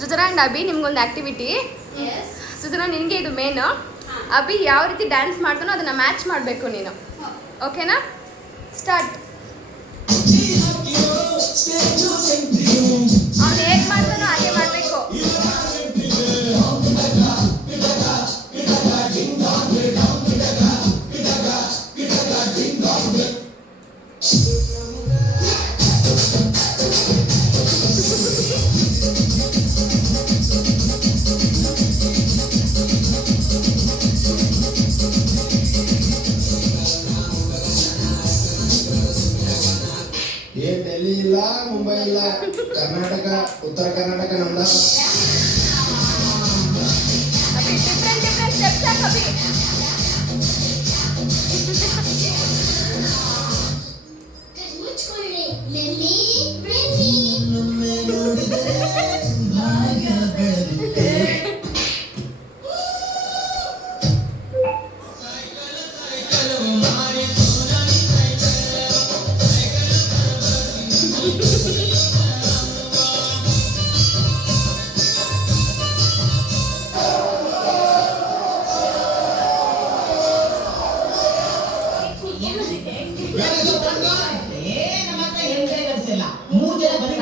ಸೃಜನಾ and Abhi ನಿಮ್ಗೊಂದು activity. ಸೃಜನಾ ನಿನಗೆ ಇದು ಮೇನ್. ಅಭಿ ಯಾವ ರೀತಿ ಡ್ಯಾನ್ಸ್ ಮಾಡ್ತಾನೋ ಅದನ್ನ ಮ್ಯಾಚ್ ಮಾಡಬೇಕು ನೀನು. ಓಕೆನಾ? ಸ್ಟಾರ್ಟ್. ಅವ್ನು ಹೇಗೆ ಮಾಡ್ತಾನೋ ಹಾಗೆ ಮಾಡಬೇಕು. ಡೆಲ್ಲಿ ಇಲ್ಲ, ಮುಂಬೈ ಇಲ್ಲ, ಕರ್ನಾಟಕ, ಉತ್ತರ ಕರ್ನಾಟಕ ನಮ್ದ. ಡಿಫ್ರೆಂಟ್ ಸ್ಟೆಪ್ಸ್ ಹಾಕಿ.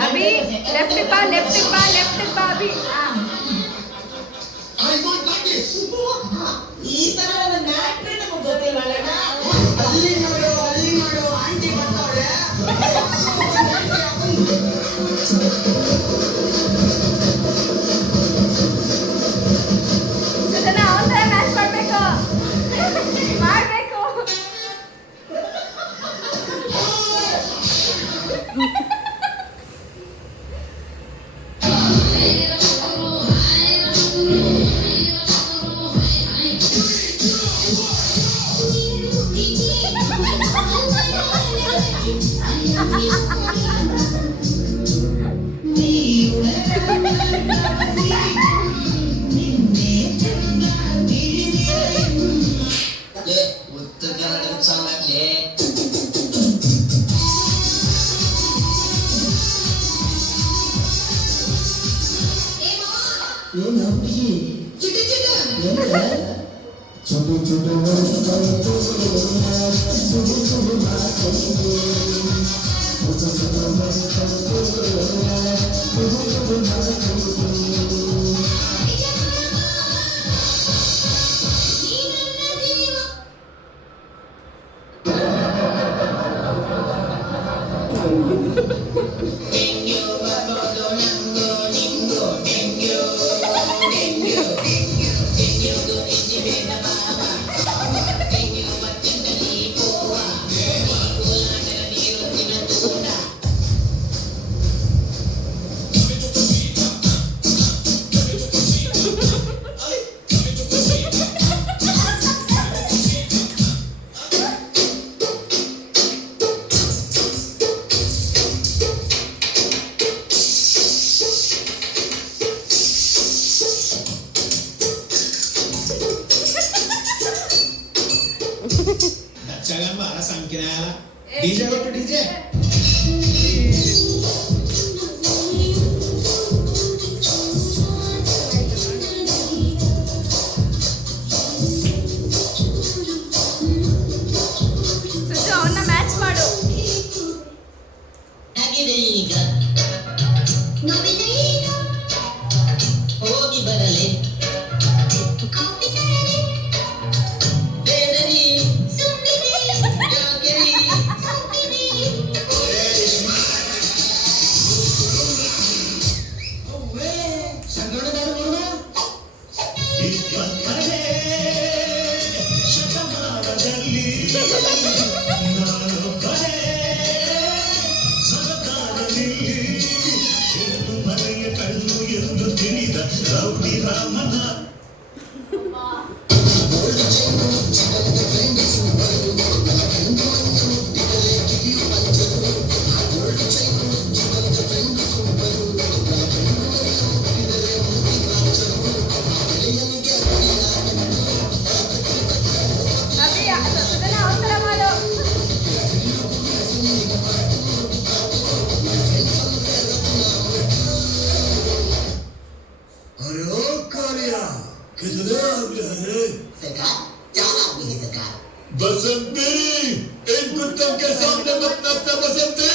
अभी लेफ्ट पा अभी ಈ ತರ ಒಂದು ಮ್ಯಾಟ್ರಿ ನಮಗೆ ಗೊತ್ತಿಲ್ವಲ್ಲ. ಅಲ್ಲಿ ನೋಡು ಆಂಟಿ ಬಂದವಳೆ. ಸದನ ಅವನ ಮ್ಯಾಚ್ ಮಾಡಬೇಕು. ಉತ್ತರ ಕರ್ನಾಟಕ ಸಾಂಗ್ ಹಾಕ್ಲಿ. डीजे तो डीजे कितने आदमी हैं? सरकार 4 आदमी है सरकार। बसंती, इन कुत्तों के सामने मत नाचना बसंती,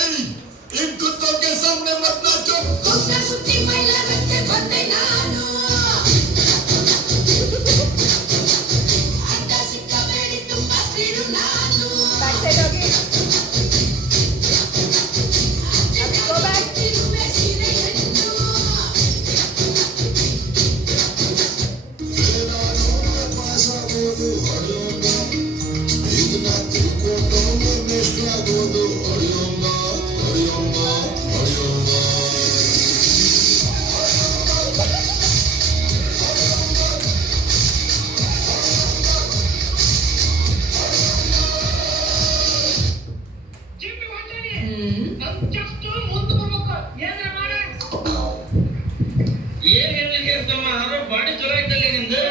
इन कुत्तों के सामने मत नाचो। कुत्ता सुत्ती महिला रखे बंदे नानो अड्डा सिक्का बेड़ी ತುಂಬಾ ಸ್ಪೀಡು ನಾನು ಬ್ಯಾಕ್ ಸೈಡ್ ಹೋಗಿ ಗೋ ಬ್ಯಾಕ್ ತಿರುವೆ ಸೀರೆ ಹೆಣ್ಣು ಏನ್ ಹೇಳ್ಲಿಕ್ಕೆ ಇರ್ತಮ್ಮ ಆದ್ರೂ ಬಾಡಿ ಚಲೋ ಐತಲ್ಲ ನಿಂದು